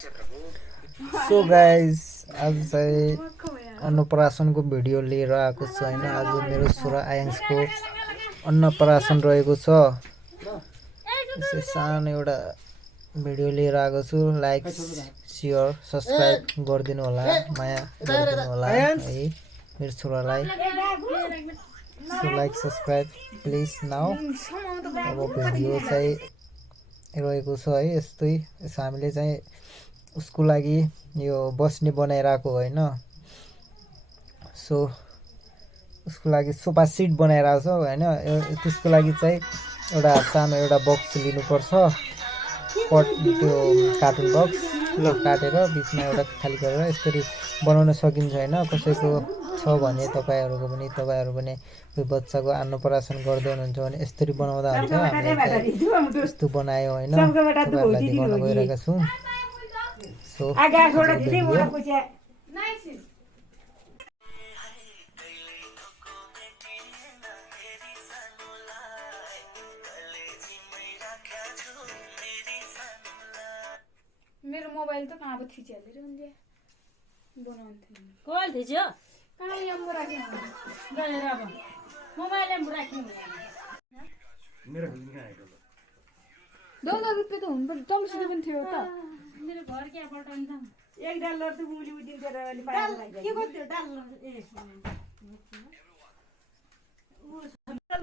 So guys आज चाहिँ अन्नप्राशनको video लिएर आएको छु होइन। आज मेरो छोरा आयांशको अन्नप्राशन रहेको छ। यसै सानो एउटा भिडियो लिएर आएको छु। लाइक सेयर सब्सक्राइब गरिदिनु होला, माया गरिदिनु होला है मेरो छोरालाई। So like subscribe please now. अब भिडियो चाहिँ रहेको छ है यस्तै। हामीले चाहिँ उसको लागि यो बस्ने बनाइरहेको होइन। सो उसको लागि सोफा सिट बनाइरहेको छ होइन। त्यसको लागि चाहिँ एउटा सानो एउटा बक्स लिनुपर्छ, त्यो कार्टुन बक्स काटेर बिचमा एउटा खाली गरेर यसरी बनाउन सकिन्छ होइन। कसैको छ भने तपाईँहरू पनि कोही बच्चाको अन्नप्राशन गर्दै हुनुहुन्छ भने यसरी बनाउँदा हुन्छ। हामीले यस्तो बनायो होइन, तपाईँहरूलाई देखाउन गइरहेका छौँ। सो मेरो मोबाइल त कहाँ थिचिहाल्यो रे बनाउँथ्यो। कल थिच्यो कहाँ यहाँ राख्नु गरेर अब मोबाइलमा राख्नु मेरो खुल्ने कहाँ आएको $10 त हुनुपर्छ। तमसित पनि थियो त मेरो घर क्या पठाउनु त $1 त मुली उदिन्छ र अलि पाइला के गर्दियो डाल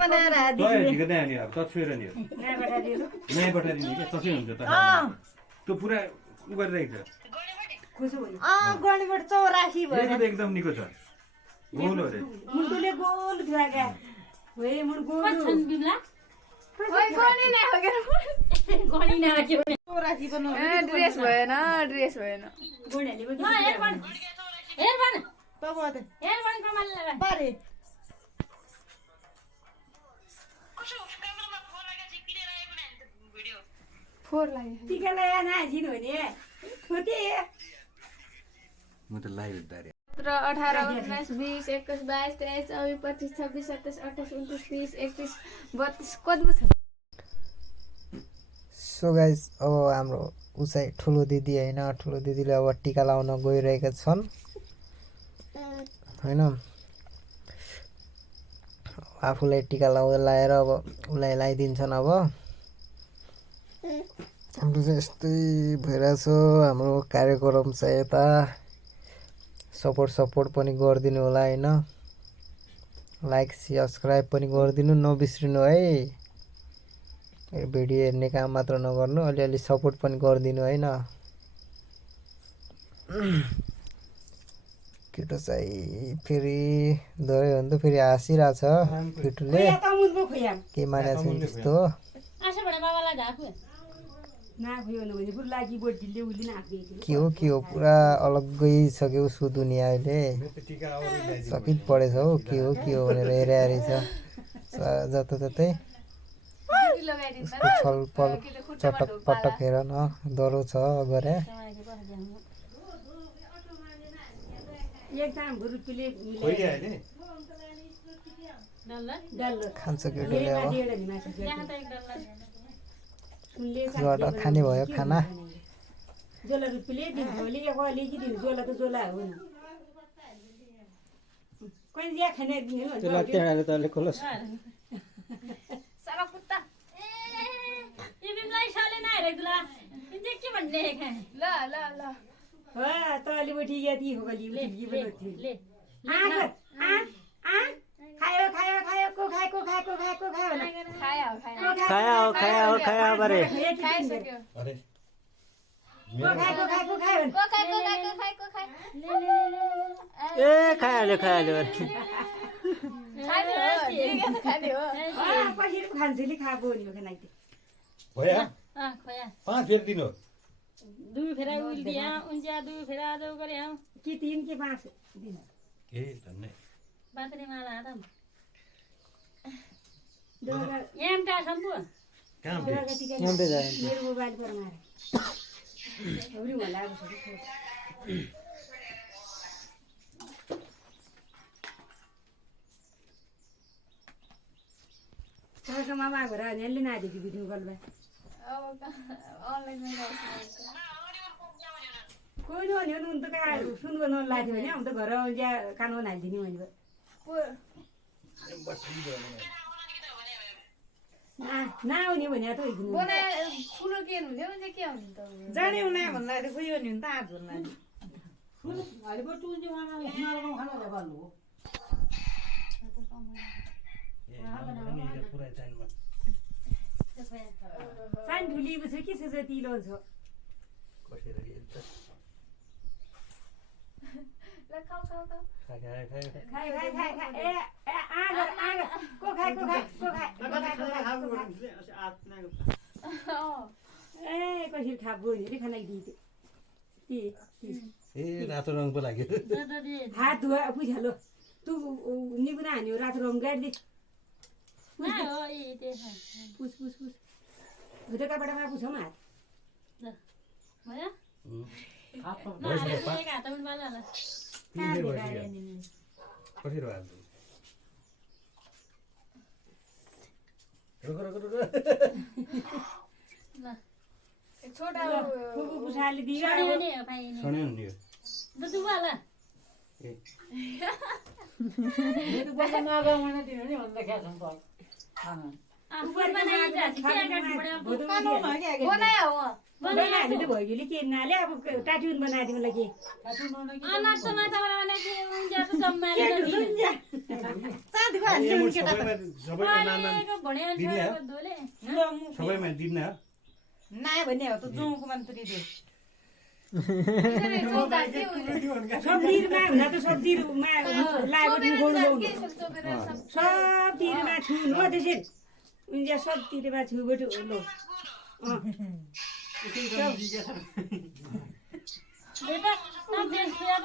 बनाएर तय ठिकै नै अनि अब तस्बिर नि नयाँ पठाइदिने के तसै हुन्छ त त्यो पुरा उ गरिरहेको छ। गणिबाट 84 भयो यो त एकदम निको छ। गोल हो रे मुन्टुले गोल थियो क्या वे मुन गोल छन् बिमला ओइ कोनी नै हो के गणी न के 84 बनाउ ड्रेस भएन गोडले ल हेर भन बाबा त कमाल लगा बारे फोर लाग्यो। टिकालाई नाजिन हो नि खोटे म त लाइभ दारे 17, 18, 19, 20, 21, 22, 23, 24, 25, 26, 27, 28, 29, 30, 31, 32 कति छ? सो गाइज अब हाम्रो ऊ चाहिँ ठुलो दिदी होइन, ठुलो दिदीले अब टिका लाउन गइरहेका छन् होइन। आफूलाई टिका लाएर अब उसलाई लगाइदिन्छन्। अब हाम्रो चाहिँ यस्तै भइरहेछ हाम्रो कार्यक्रम चाहिँ। यता सपोर्ट पनि गरिदिनु होला होइन। लाइक सब्सक्राइब पनि गरिदिनु नबिर्सिनु है। भिडियो हेर्ने काम मात्र नगर्नु, अलिअलि सपोर्ट पनि गरिदिनु होइन। केटो चाहिँ फेरि धोयो भने त फेरि हाँसिरहेछ केटोले, के मानेको छैन त्यस्तो हो। आशाबाट बाबालाई धाकु नाख्यो भने बुल्लाकी बोटीले उली नाख्दियो के हो पुरा अलग्गै सक्यो उसको दुनियाँ अहिले। सकित पढेछ हौ के हो भनेर हेरिहारी छ जताततै। उसको छलपल चटक पटक हेर न डरो छ गरे। एक दाम रुपैयाँले खोइहाले डल्लो खान्छ केटोले अब यहाँ त एक डल्ला उनले जोडा खाने भयो खाना। जोला रुपैयाँले दिन्छ ओली एक अलिकति दिन्छ जोला त जोला हो नि कोही ज्या खाने दिनु त्यसलाई त्यहाँ तले खोलोस्। सारा कुत्ता ए बिमलाई साले ना हेरे दुला तिनले के भन्ने खा ल हो त अलि उठी याती हो गली उठी बोलथि ले खायो को खायो खाया बारे खाइसक्यो। अरे को खायो ए खाइहाल्यो खाने हो पछि खान्छेले खाएको नि खानाइ भया खोया 5 फेर दिनु दुई फेरा उल दिया उन्जा दुई फेरा दो गरे हम के 3 के 5 दिन ए धन्ने बातरे माला आदम दोरा एमटा सम्पु काम दोरा दे गति ल्याउँदै जाए मेरो मोबाइल पर मारे हौरी होला अब सबै छोरा मामा घर नेल्ले नादेखि भिडियो कल बा अब अनलाइन कोही नभने भने उनी त कहाँ सुनको नलाथ्यो भने हामी त घर कान बनाइदिने भनेको नआउने भने त ठुलो के हुन्थ्यो भने के हुन्थ्यो त जाने हुना भन्दाखेरि खोइ भने त आज भन्ला सानो ठुलिएको छ के छ तिलो छ ल खाऊ खाऊ खाऊ खाइ ए आग को खाइ ए कसरी खाबो नि खाना ए रातो रङ पो लाग्यो हात धुवा पुछालो तू निपुना हान्यो रातो रङ गाड्दै पुछ भुटकाबाटमा पुछौँ हात कसरी भयो छोटा फुपू पुछाले दियो सन्यो नि यो बनाइहाल्नु त भइगयो के नाले अब टाटुन बनाइदिनु लागि सबैमा दिन्न नआयो भने हो त जाउँको मान्छे सब्जीमा हुँदा त सब्जीमा लागेको सबतिरमा छुनु हो त्यसरी उनी सबतिरमा छुबाट लो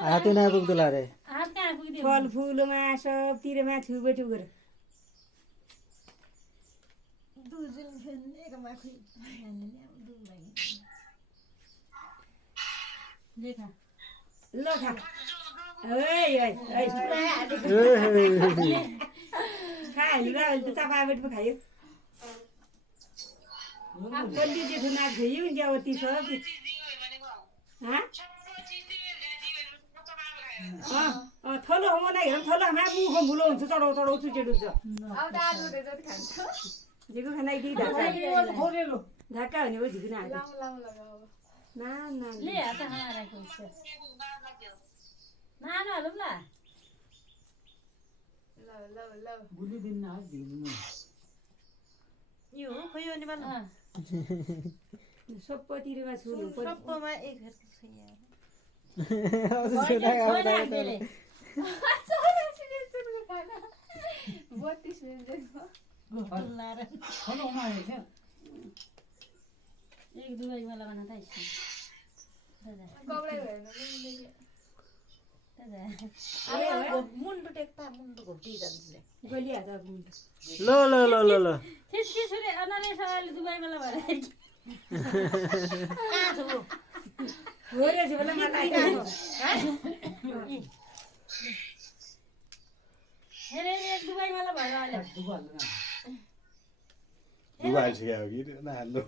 हात नपुग्दो रे फलफुलमा सबतिरमा छुबाट गर ल खा खाइहाल्नु त चपाबाट पो खायो बल्ली जेठो नाच भयो नि अति छ थलो बनाइ हेर थलोमा मुख मुलो हुन्छ चढाउ चढाउ चुचेट हुन्छ जेको खाना कि ढाका ढाका भने हो झिक्न सबतिरमा छु सबमा एक दुबई वाला बना था इसमें मुंडो टेक्ता मुंडो घोटी जान्छ गलिया त मुंडो ल ल ल ल ल त्यसकी छोरी अनाले सवाले दुबई वाला भरे कहाँ छ हो रे झोला मलाई हेरे एक दुबई वाला भरे अहिले दुबई आइसक्यो कि नहाल्नु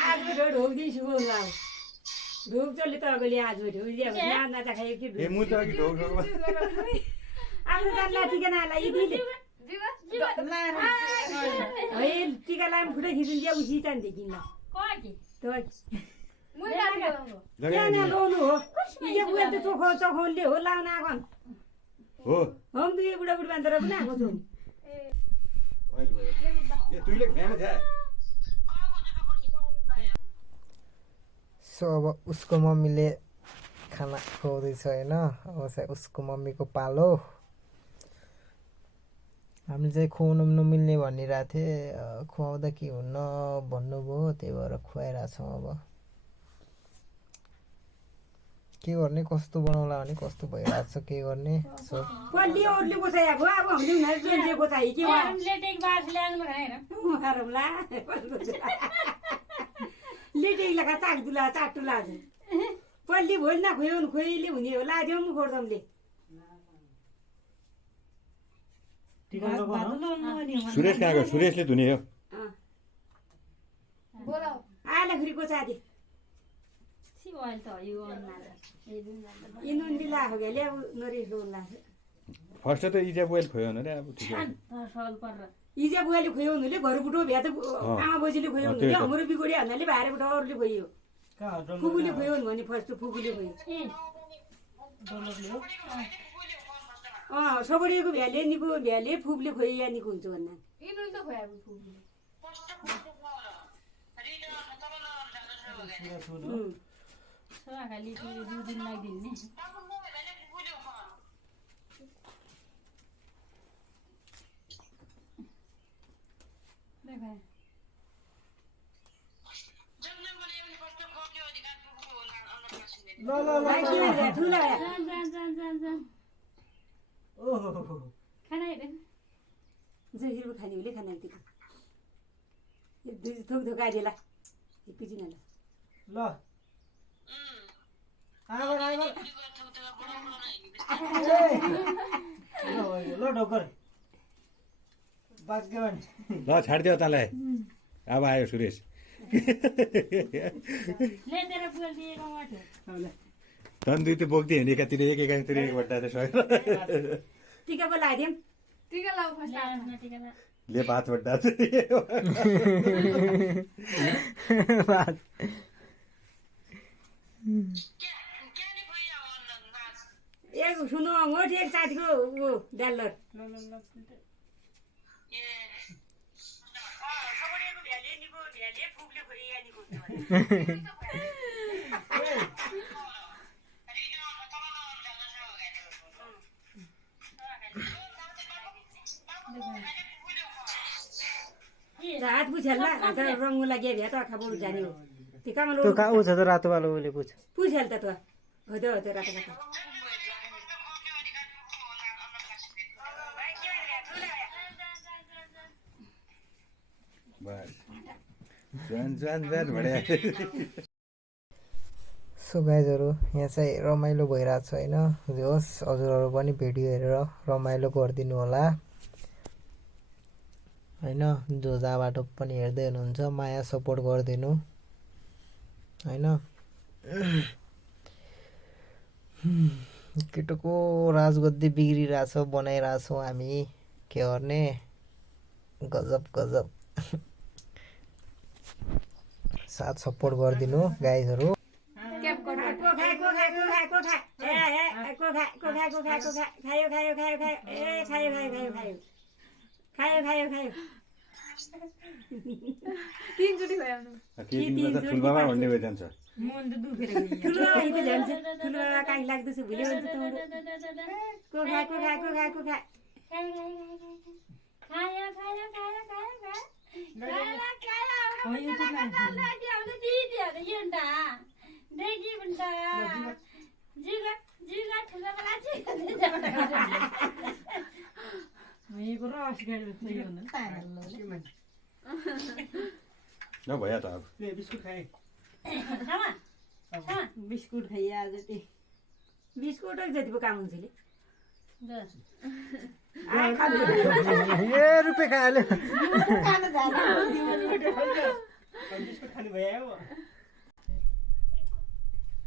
आज ढोक दिन्छु बोलाउ ढोक चल्यो त अगाडि आज ढोक नाच्दा खायो कि ए मु त कि ढोक आफ्नो जान्ला टिका नहाला यदि है टिका लाम फुटै खिच्नु दिया उसी चाहन्थे किन त्यहाँ लाउनु हो इजे बुवा त चोखो चोखोले हो लाउन आगन हो हम दुई बुढा बुढी बान्धर पनि आएको छु ए तुइले खाने छ सो अब उसको मम्मीले खाना खुवाउँदैछ होइन अब चाहिँ उसको मम्मीको पालो हामीले चाहिँ खुवाउनु नमिल्ने भनिरहेको थिएँ खुवाउँदा के हुन्न भन्नुभयो त्यही भएर खुवाइरहेछौँ अब के गर्ने कस्तो बनाउला भने कस्तो भइरहेको छ के गर्ने पल्ली ओर्ली बसाएको अब हामीले उनीहरू जोन्जे बसाइ के लेटेक बास ल्याउनु खाएर मारौँला लेटेक लगा चाक दुला चाटुला पल्ली भोलि न खोयो भने खोइले हुने हो लादियो म खोर्दमले सुरेश कहाँ गयो सुरेशले धुने हो बोलाऊ आला खुरीको चादी सी ओइल त यो अन्ना इनुन दिला हो गया ले नरी रोला फर्स्ट त इजा बोइल खोयो भने अब ठिकै सल पर इजा बुवाले खोयो हुनुले घर बुटो भ्या त आमा बजीले खोयो हुनुले हाम्रो बिगोडी हान्नाले भारे बुटो अरूले खोयो फुकुले खोयो भने फर्स्ट फुकुले खोयो सबैको भ्याले निको भ्याले फुकले खोयो या निको हुन्छ भन्ना इनुन त खोयाबु फुबले छोरा खाली 2 दिन लाग्दिने ठुला खाना हेर्नु जहिरो खाने हुले खाना दिएको थोक थोक आइदिएला पिजिनला ल आगर आगर ल ढोकर बाज गयो भने ल छाडिदियो तँलाई अब आयो सुरेश ले तेरो बुल दिएको माथि झन् दुई त बोक्दै हिँड्ने एकातिर एकातिर एक बट्टा चाहिँ टिका पो लगाइदिउँ टिका लाऊ फर्स्ट ले पाँच बट्टा एक सुनो अंगोठी एक साथीको ऊ डालर हात पुछेल हात रङ्गु लाग्यो भ्या त खाबोड जाने हो त्यो कामलो त्यो कहाँ उ छ त रातो वाला उले पुछ पुछेल त हो त्यो रातो रातो बस झन् झन् झन् भने सो गाइजहरू यहाँ चाहिँ रमाइलो भइरहेको छ होइन जे होस् हजुरहरू पनि भिडियो हेरेर रमाइलो गरिदिनु होला होइन जो जहाँबाट पनि हेर्दै हुनुहुन्छ माया सपोर्ट गरिदिनु होइन केटोको राजगद्दी बिग्रिरहेछ बनाइरहेछौँ हामी के गर्ने गजब गजब साथ सपोर्ट गरिदिनु गाइजहरू तीनचोटि खोयाउनु ठुलबाबा भन्ने भइ जान्छ ठुलो जान्छ ठुलो काहीँ लाग्दैछ भुल्यो भन्छ कोखा कोखा कोखा कोखा भइया त अब बिस्कुट खाए बिस्कुट खाइया जति बिस्कुट जति पो काम हुन्छ ए रुपे खाले बिस्कुट खानु भयो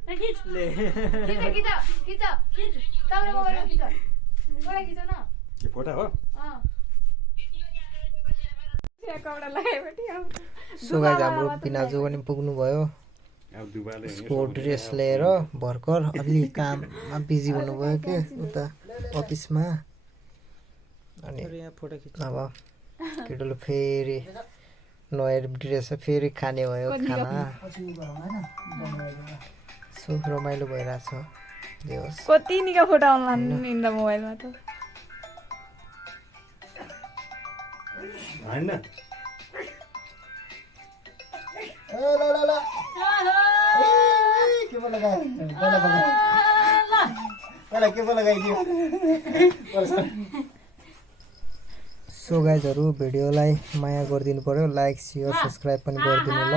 खिच खिच खिच तपाईँले मोबाइलमा खिच फोटो खिच न के फोटा हो कपडा लगाएपछि सो गाइज हाम्रो पिनाजु पनि पुग्नुभयो अब दुबाले उसको ड्रेस लिएर भर्खर अलि काममा बिजी हुनुभयो के उता अफिसमा अनि अब केटोले फेरि नयाँ ड्रेस फेरि खाने भयो खाना सो रमाइलो भइरहेछ जे होस् कति निका फोटो आउला निन्दा मोबाइलमा त हैन सो गाइजहरू भिडियोलाई माया गरिदिनु पर्यो लाइक सेयर सब्सक्राइब पनि गरिदिनु ल